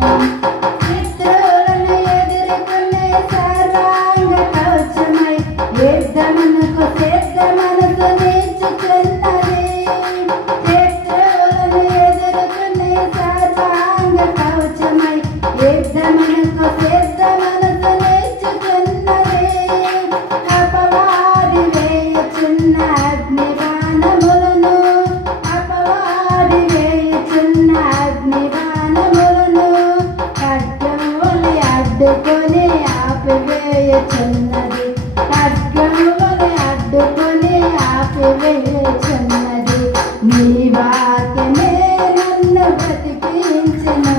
శత్రువులను ఎదుర్కొనే సర్వాంగ కవచమై యుద్ధమునకు సిద్ధ మనసు నిలుచుచున్నది. శత్రువులను ఎదుర్కొనే సర్వాంగ కవచమై యుద్ధమునకు సిద్ధ మనసు నిలుచుచున్నది. అపవాది వేయుచున్న అగ్ని బాణములను అపవాది వేయుచున్న అగ్ని బాణములను ఖడ్గములు అడ్డుకొని ఆపివేయుచున్నది. ఖడ్గములు అడ్డుకొని ఆపివేయుచున్నది. నీ వాక్యమే నన్ను బ్రతికించెను.